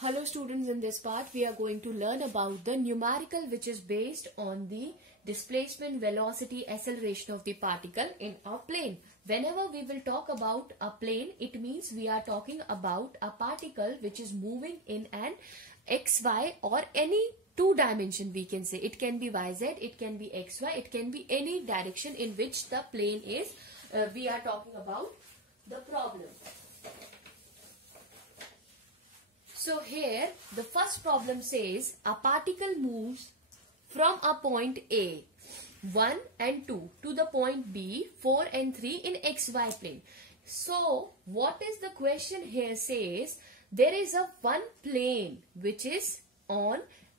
Hello students, in this part we are going to learn about the numerical which is based on the displacement, velocity, acceleration of the particle in a plane. Whenever we will talk about a plane, it means we are talking about a particle which is moving in an xy or any two dimension, we can say. It can be yz, it can be xy, it can be any direction in which the plane is. We are talking about the problem. So here the first problem says a particle moves from a point A 1 and 2 to the point B 4 and 3 in xy plane. So what is the question here says there is a one plane which is on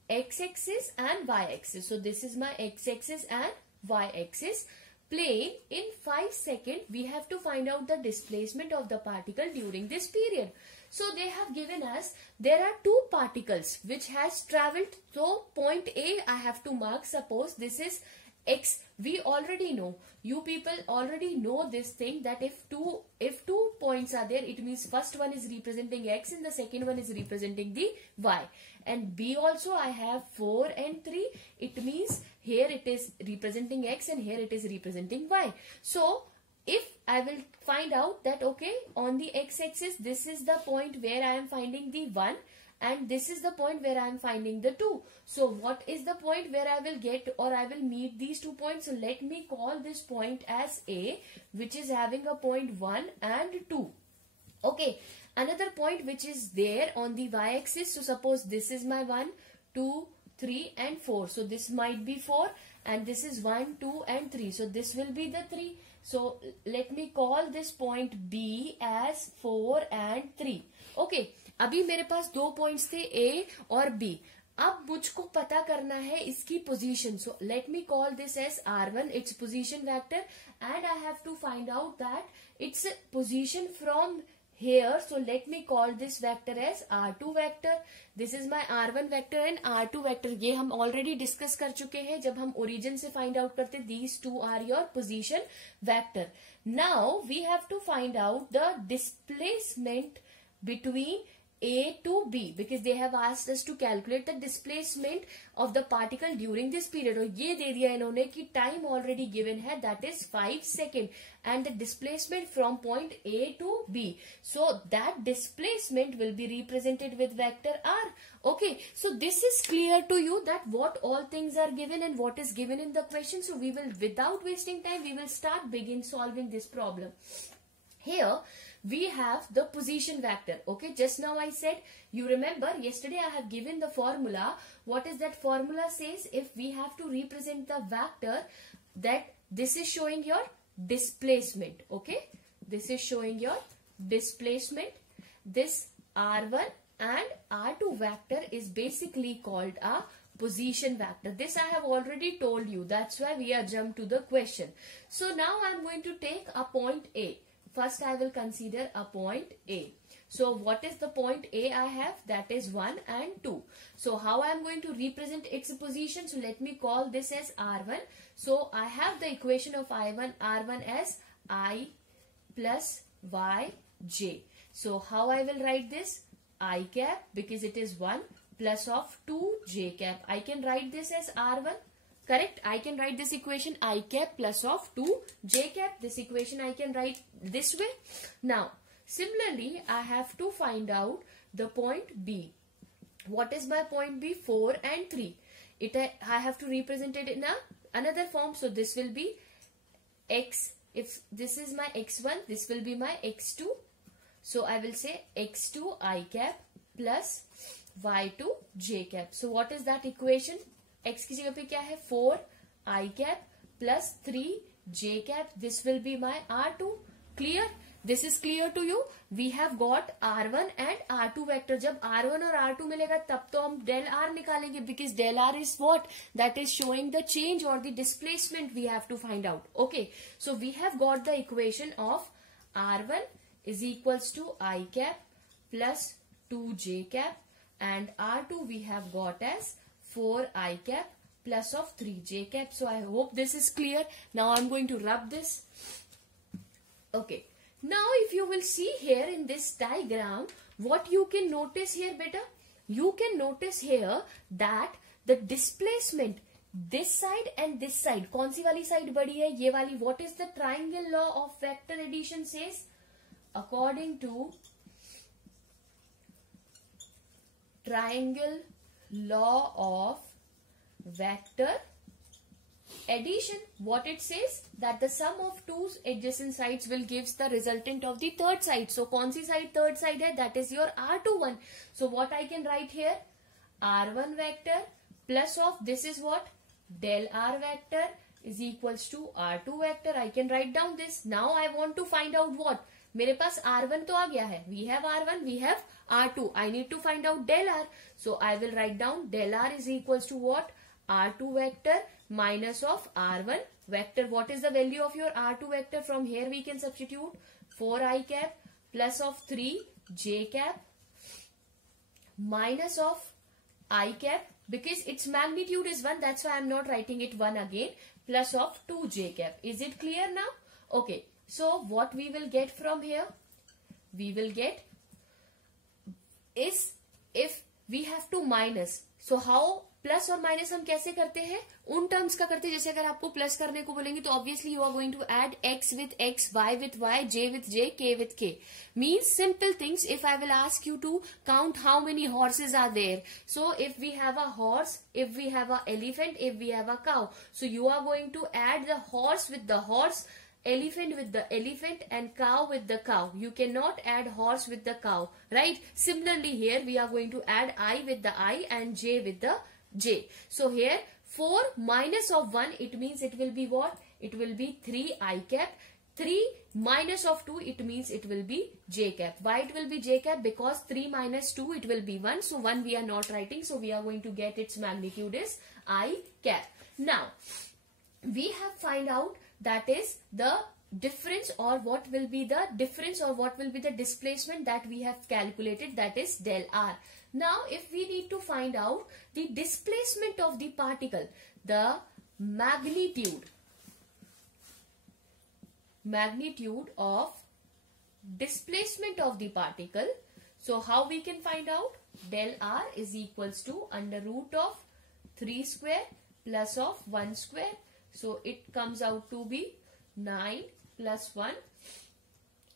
x-axis and y-axis. So this is my x-axis and y-axis plane. In 5 seconds we have to find out the displacement of the particle during this period. So they have given us there are two particles which has traveled. So point A I have to mark, suppose this is x. We already know, you people already know this thing, that if two points are there, it means first one is representing x and the second one is representing the y. And B also I have 4 and 3. It means here it is representing x and here it is representing y. So if I will find out that okay, on the x-axis this is the point where I am finding the 1 and this is the point where I am finding the 2. So what is the point where I will get or I will meet these 2 points? So let me call this point as A, which is having a point 1 and 2. Okay, another point which is there on the y-axis. So suppose this is my 1, 2, 3 and 4. So this might be 4 and this is 1, 2 and 3. So this will be the 3. So let me call this point B as 4 and 3. Okay, अभी मेरे पास दो points थे A और B. अब मुझको पता करना है इसकी position. So let me call this as R1, its position vector, and I have to find out that its position from here. So let me call this vector as R2 vector. This is my R1 vector and R2 vector. ये हम already discuss कर चुके हैं जब हम origin से find out करते. These two are your position vector. Now we have to find out the displacement between A to B, because they have asked us to calculate the displacement of the particle during this period. और ये दे दिया इन्होंने कि time already given है, that is 5 seconds, and the displacement from point A to B. So that displacement will be represented with vector R. Okay, so this is clear to you that what all things are given and what is given in the question. So we will, without wasting time, we will begin solving this problem. Here we have the position vector. Okay, just now I said, you remember yesterday I have given the formula. What is that formula says? If we have to represent the vector, that this is showing your displacement. Okay, this is showing your displacement. This R1 and R2 vector is basically called a position vector. This I have already told you. That's why we are jumped to the question. So now I am going to take a point A. First I will consider a point A. So what is the point A I have? That is 1 and 2. So how I am going to represent its position? So let me call this as R1. So I have the equation of R1 as I plus Yj. So how I will write this? I cap, because it is 1, plus of 2j cap. I can write this as R1. Correct? I can write this equation I cap plus of 2j cap. This equation I can write this way. Now, similarly, I have to find out the point B. What is my point B? 4 and 3. I have to represent it in another form. So this will be x. If this is my x1, this will be my x2. So I will say x2 I cap plus y2 j cap. So what is that equation? x की जगह पे क्या है? 4 I cap plus 3 j cap. This will be my R2. Clear? This is clear to you? We have got R1 and R2 vector. जब R1 और R2 मिलेगा तब तो हम del R निकालेंगे, because del R is what? That is showing the change or the displacement we have to find out. Okay. So we have got the equation of R1 is equals to I cap plus 2j cap, and R2 we have got as 4 I cap plus of 3j cap. So I hope this is clear. Now I'm going to rub this. Okay. Now if you will see here in this diagram, what you can notice here, beta? you can notice here that the displacement this side and this side, कौन सी वाली side बड़ी है? ये वाली. What is the triangle law of vector addition says? According to triangle law of vector addition, what it says? That the sum of two adjacent sides will gives the resultant of the third side. So कौन सी side third side है? That is your R21. So what I can write here? R1 vector plus of this is what? Del R vector is equals to R2 vector. I can write down this. Now I want to find out what? मेरे पास R1 तो आ गया है. We have R1, we have R2. I need to find out del R. So I will write down del R is equals to what? R2 vector minus of R1 vector. What is the value of your R2 vector? From here we can substitute 4i cap plus of 3j cap minus of I cap, because its magnitude is 1, that's why I am not writing it 1 again, plus of 2j cap. Is it clear now? Okay, so what we will get from here? We will get is if we have to minus. So how plus और minus हम कैसे करते हैं? उन terms का करते हैं जैसे अगर आपको प्लस करने को बोलेंगे तो obviously you are going to add X with X, Y with Y, Z with Z, K with K. Means simple things. If I will ask you to count how many horses are there, so if we have a horse, if we have a elephant, if we have a cow, so you are going to add the horse with the horse, elephant with the elephant and cow with the cow. You cannot add horse with the cow, right? Similarly here we are going to add I with the I and J with the J. So here 4 minus of 1, it means it will be what? It will be 3i cap. 3 minus of 2, it means it will be j cap. Why it will be j cap? Because 3 minus 2, it will be 1. So 1 we are not writing. So we are going to get its magnitude is I cap. Now we have find out that is the difference, or what will be the difference, or what will be the displacement that we have calculated, that is del R. Now if we need to find out the displacement of the particle, the magnitude of displacement of the particle, so how we can find out? Del R is equals to under root of 3 square plus of 1 square. So it comes out to be 9 plus 1.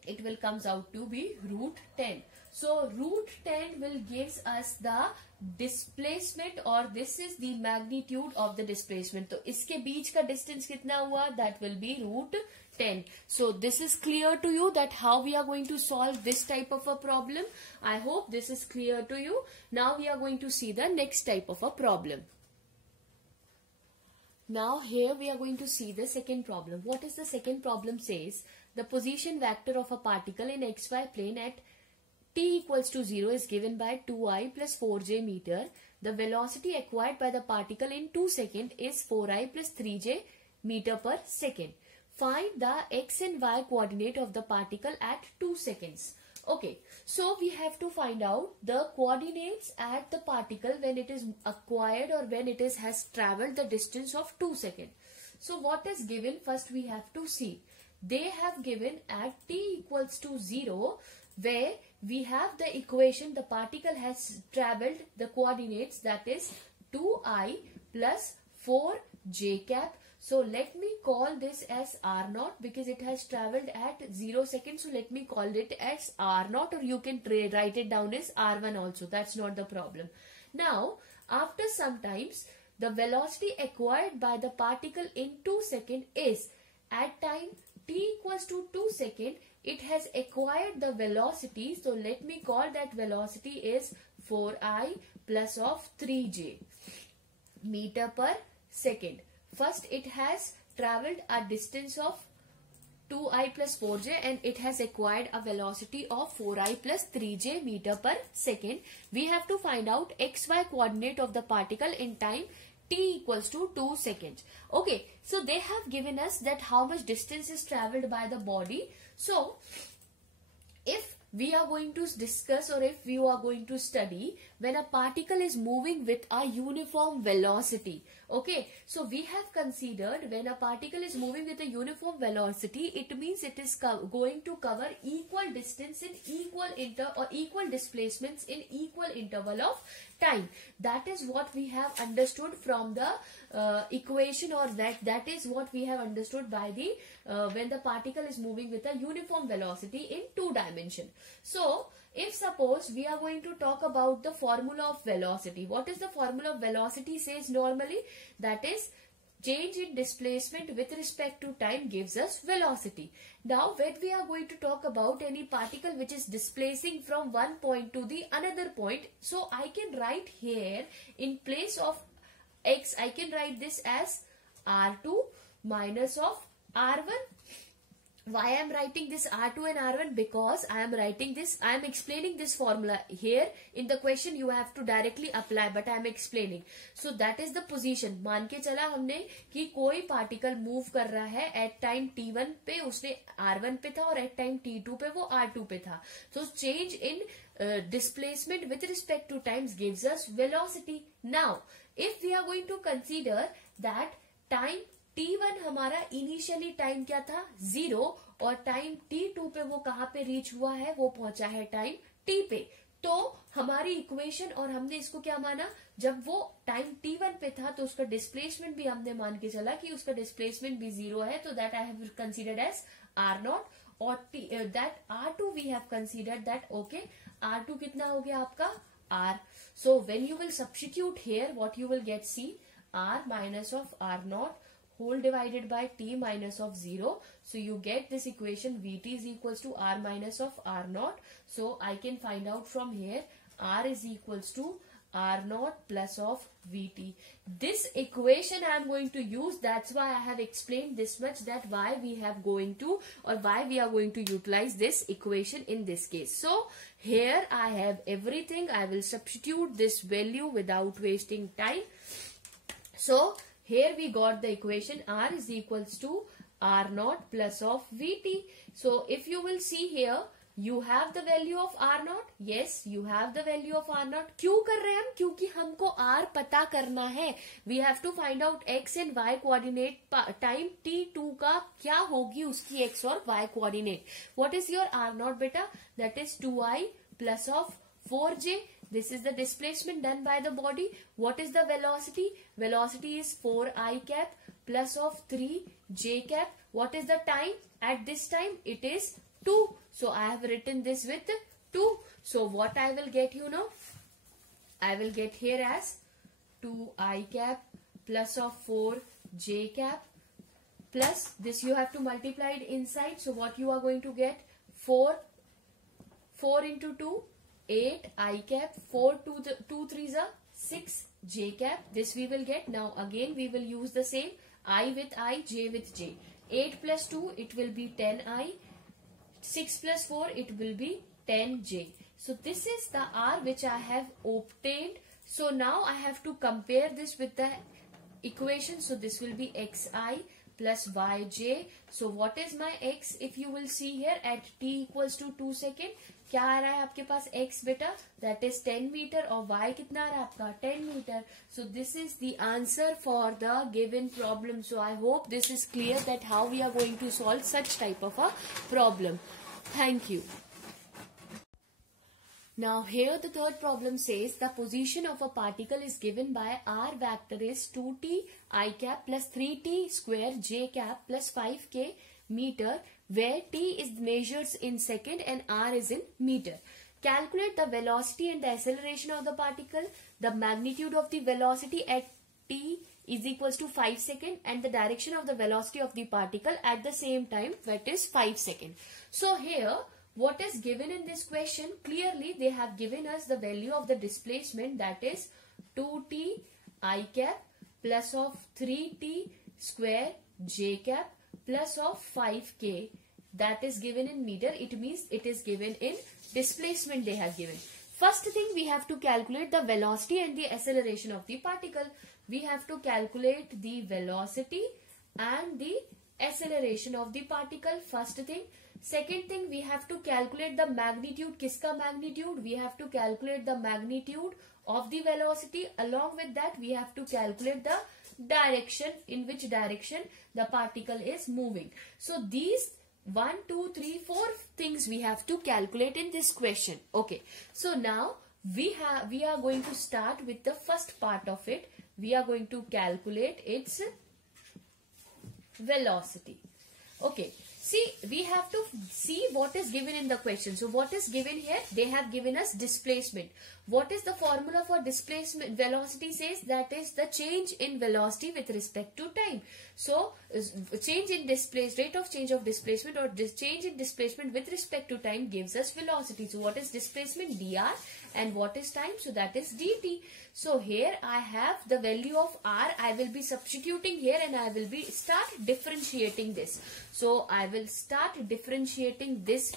It will comes out to be root 10. So root 10 will gives us the displacement, or this is the magnitude of the displacement. तो इसके बीच का distance कितना हुआ? That will be root 10. So this is clear to you that how we are going to solve this type of a problem. I hope this is clear to you. Now we are going to see the next type of a problem. Now here we are going to see the second problem. What is the second problem says? The position vector of a particle in xy plane at t equals to 0 is given by 2i plus 4j meter. The velocity acquired by the particle in 2 seconds is 4i plus 3j meter per second. Find the x and y coordinate of the particle at 2 seconds. Okay, so we have to find out the coordinates at the particle when it is acquired, or when it is has traveled the distance of 2 seconds. So what is given? First we have to see. They have given at t equals to 0, where we have the equation, the particle has traveled the coordinates, that is 2i plus 4j cap. So let me call this as R0 because it has traveled at 0 seconds. So let me call it as R0, or you can write it down as R1 also. That's not the problem. Now, after some times, the velocity acquired by the particle in 2 seconds is at time t equals to 2 seconds. It has acquired the velocity. So let me call that velocity is 4i plus of 3j meter per second. First, it has traveled a distance of 2i plus 4j and it has acquired a velocity of 4i plus 3j meter per second. We have to find out xy coordinate of the particle in time t equals to 2 seconds. Okay, so they have given us that how much distance is traveled by the body. So, if we are going to discuss, or if we are going to study when a particle is moving with a uniform velocity. Okay, so we have considered when a particle is moving with a uniform velocity, it means it is going to cover equal distance in equal displacements in equal interval of time. That is what we have understood from the equation, or that is what we have understood by the when the particle is moving with a uniform velocity in 2 dimension. So if suppose we are going to talk about the formula of velocity, what is the formula of velocity says normally? That is change in displacement with respect to time gives us velocity. Now when we are going to talk about any particle which is displacing from one point to the another point, so I can write here in place of x, I can write this as r2 minus of r1. Why I am writing this R2 and R1? Because I am writing this, I am explaining this formula here. In the question you have to directly apply, but I am explaining. So that is the position. मान के चला हमने कि कोई particle move कर रहा है at time t1 पे, उसने r1 पे था, और एट टाइम t2 पे वो r2 पे था. So change in displacement with respect to times gives us velocity. Now if we are going to consider that time t1 हमारा इनिशियली टाइम क्या था 0, और टाइम t2 पे वो कहाँ पे रीच हुआ है, वो पहुंचा है टाइम t पे. तो हमारी इक्वेशन, और हमने इसको क्या माना, जब वो टाइम t1 पे था तो उसका डिस्प्लेसमेंट भी हमने मान के चला कि उसका डिस्प्लेसमेंट भी 0 है, तो that I have considered as r0, और that r2 we have considered that okay, r2 कितना हो गया आपका r. So when you will substitute here what you will get, see r minus of r0 whole divided by t minus of 0. So you get this equation Vt is equals to r minus of r0. So I can find out from here r is equals to r0 plus of Vt. This equation I am going to use. That's why I have explained this much, that why we have going to, or why we are going to utilize this equation in this case. So here I have everything. I will substitute this value without wasting time. So here we got the equation r is equals to r0 plus of Vt. So if you will see here, you have the value of r0. Yes, you have the value of r0. क्यों कर रहे हैं हम? क्योंकि हमको r पता करना है. We have to find out x and y coordinate time t2 का क्या होगी उसकी x और y coordinate. What is your r0 beta? That is 2i plus of 4j. This is the displacement done by the body. What is the velocity? Velocity is 4i cap plus of 3j cap. What is the time? At this time it is 2. So I have written this with 2. So what I will get, you know, I will get here as 2i cap plus of 4j cap plus this you have to multiply it inside. So what you are going to get? 4 into 2. 8 I cap, 4 to the 2 3s are 6 j cap. This we will get. Now again we will use the same, I with I, j with j. 8 plus 2 it will be 10i, 6 plus 4 it will be 10j. So this is the r which I have obtained. So now I have to compare this with the equation. So this will be xi plus yj. So what is my x? If you will see here at t equals to 2 second, क्या आ रहा है आपके पास x बेटा, that is 10 metre, और y कितना आ रहा है आपका 10 metre. So this is the answer for the given problem. So I hope this is clear that how we are going to solve such type of a problem. Thank you. Now here the third problem says the position of a particle is given by r vector is 2t I cap plus 3t square j cap plus 5k meter, where t is measured in second and r is in meter. Calculate the velocity and the acceleration of the particle. The magnitude of the velocity at t is equals to 5 seconds and the direction of the velocity of the particle at the same time, that is 5 seconds. So here what is given in this question, clearly they have given us the value of the displacement, that is 2t I cap plus of 3t square j cap plus of 5k, that is given in meter. It means it is given in displacement they have given. First thing we have to calculate the velocity and the acceleration of the particle. We have to calculate the velocity and the acceleration of the particle, first thing. Second thing, we have to calculate the magnitude. किसका magnitude? We have to calculate the magnitude of the velocity. Along with that, we have to calculate the direction, in which direction the particle is moving. So these 1, 2, 3, 4 things we have to calculate in this question. Okay. So now we are going to start with the first part of it. We are going to calculate its velocity. Okay. See, we have to see what is given in the question. So what is given here? They have given us displacement. What is the formula for displacement? Velocity says that is the change in velocity with respect to time. So change in rate of change of displacement, or change in displacement with respect to time gives us velocity. So what is displacement? dr, and what is time? So that is dt. So here I have the value of r. I will be substituting here, and I will be start differentiating this. So I will start differentiating this.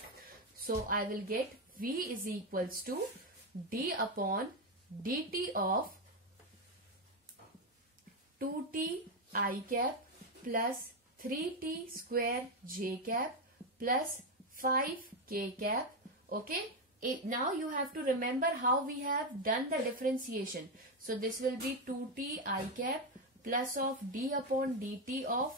So I will get v is equals to d upon dt of 2t I cap plus 3t square j cap plus 5k cap. Okay. Now you have to remember how we have done the differentiation. So this will be 2t I cap plus of d upon dt of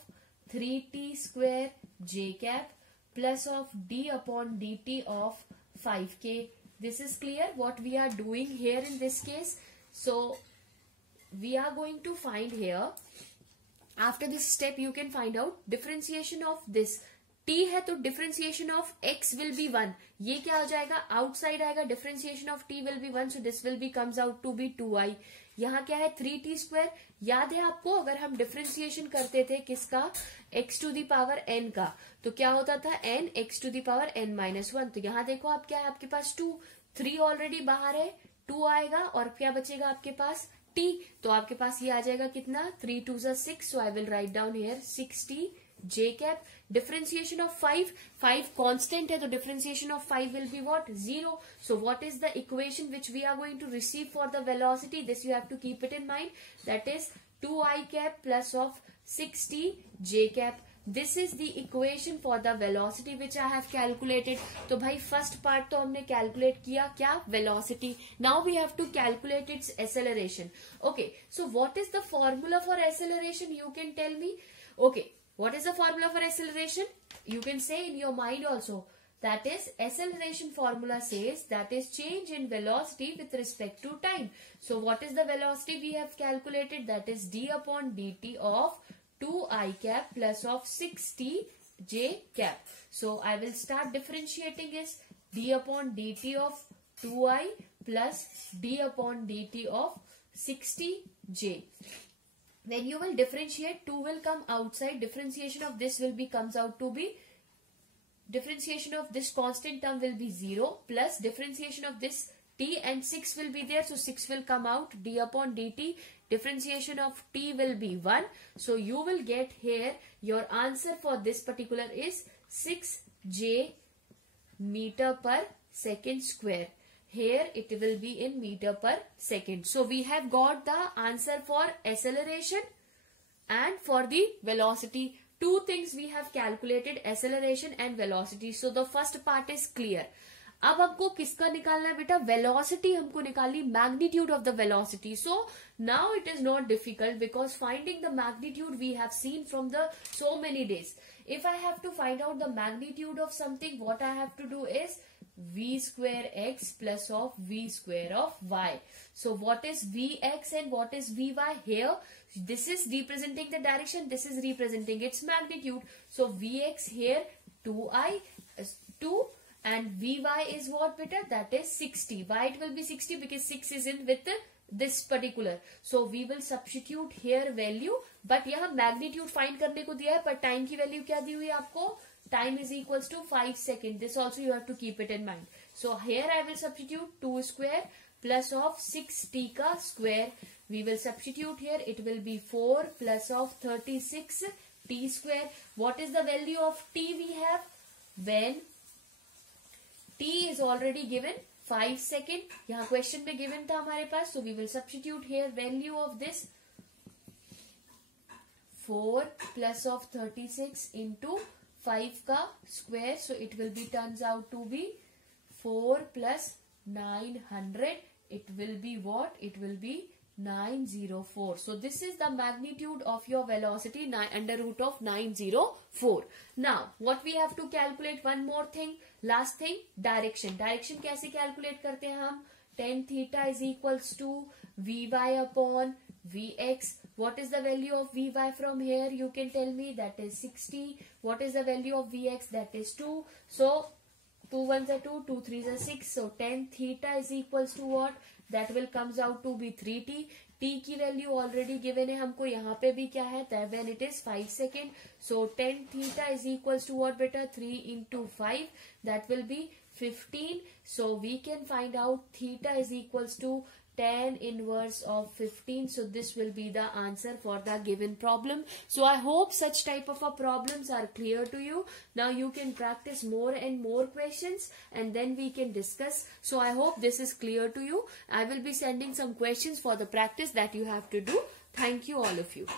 3t square j cap plus of d upon dt of 5k. This is clear what we are doing here in this case. So we are going to find here, after this step you can find out differentiation of this. t है तो differentiation of x will be 1. ये क्या हो जाएगा? outside आएगा. differentiation of t will be 1. So this will be comes out to be 2i. यहाँ क्या है? 3t square. याद है आपको, अगर हम differentiation करते थे किसका? x to the power n का, तो क्या होता था? n x to the power n minus 1. तो यहाँ देखो आप क्या है आपके पास 2, 3 ऑलरेडी बाहर है, 2 आएगा और क्या बचेगा आपके पास? t. तो आपके पास ये आ जाएगा कितना? 3 2 6. So I will write down here 6t j cap. Differentiation of 5 constant है, तो differentiation of 5 will be what? 0. So what is the equation which we are going to receive for the velocity? This you have to keep it in mind. That is 2i cap plus of 6t j cap. This is the equation for the velocity which I have calculated. तो भाई first part तो हमने calculate किया क्या? Velocity. Now we have to calculate its acceleration. Okay. So what is the formula for acceleration? You can tell me. Okay. What is the formula for acceleration? You can say in your mind also. That is, acceleration formula says that is change in velocity with respect to time. So what is the velocity we have calculated? That is d upon dt of 2i cap plus of 6t j cap. So I will start differentiating is d upon dt of 2i plus d upon dt of 6t j. When you will differentiate, 2 will come outside. Differentiation of this will be comes out to be, differentiation of this constant term will be 0 plus differentiation of this t, and 6 will be there. So 6 will come out. D upon dt. Differentiation of t will be 1. So you will get here your answer for this particular is 6j meter per second square. Here it will be in meter per second. So we have got the answer for acceleration and for the velocity. Two things we have calculated, acceleration and velocity. So the first part is clear. अब हमको किसका निकालना है बेटा? Velocity हमको निकालनी, magnitude of the velocity. So now it is not difficult because finding the magnitude we have seen from the so many days. If I have to find out the magnitude of something, what I have to do is v square x plus of v square of y. So what is vx and what is vy here? This is representing the direction, this is representing its magnitude. So vx here 2i, 2, and vy is what beta? That is 60. Why it will be 60? Because 6 is in with this particular. So we will substitute here value, but यहाँ magnitude find करने को दिया है, पर time की value क्या दी हुई है आपको? Time is equals to 5 seconds. This also you have to keep it in mind. So here I will substitute 2 square plus of 6t का square. We will substitute here. It will be 4 plus of 36 t square. What is the value of t we have? When t is already given 5 second. यहाँ question में given था हमारे पास. So we will substitute here value of this 4 plus of 36 into 5 ka square. So it will be turns out to be 4 plus 900. It will be what? It will be 904. So this is the magnitude of your velocity, under root of 904. Now what we have to calculate, one more thing, last thing, direction. Direction कैसे calculate करते हैं हम? Tan theta is equals to Vy upon Vx. What is the value of Vy from here? You can tell me. That is 60. What is the value of Vx? That is 2. So 2 1s are 2, 2 3s are 6. So tan theta is equals to what? That will comes out to be 3t. T की value already given है हमको, यहाँ पे भी क्या है, when it is 5 seconds. So tan theta is equals to what beta? 3 into 5. That will be 15. So we can find out theta is equals to tan inverse of 15. So this will be the answer for the given problem. So I hope such type of problems are clear to you. Now you can practice more and more questions and then we can discuss. So I hope this is clear to you. I will be sending some questions for the practice that you have to do. Thank you all of you.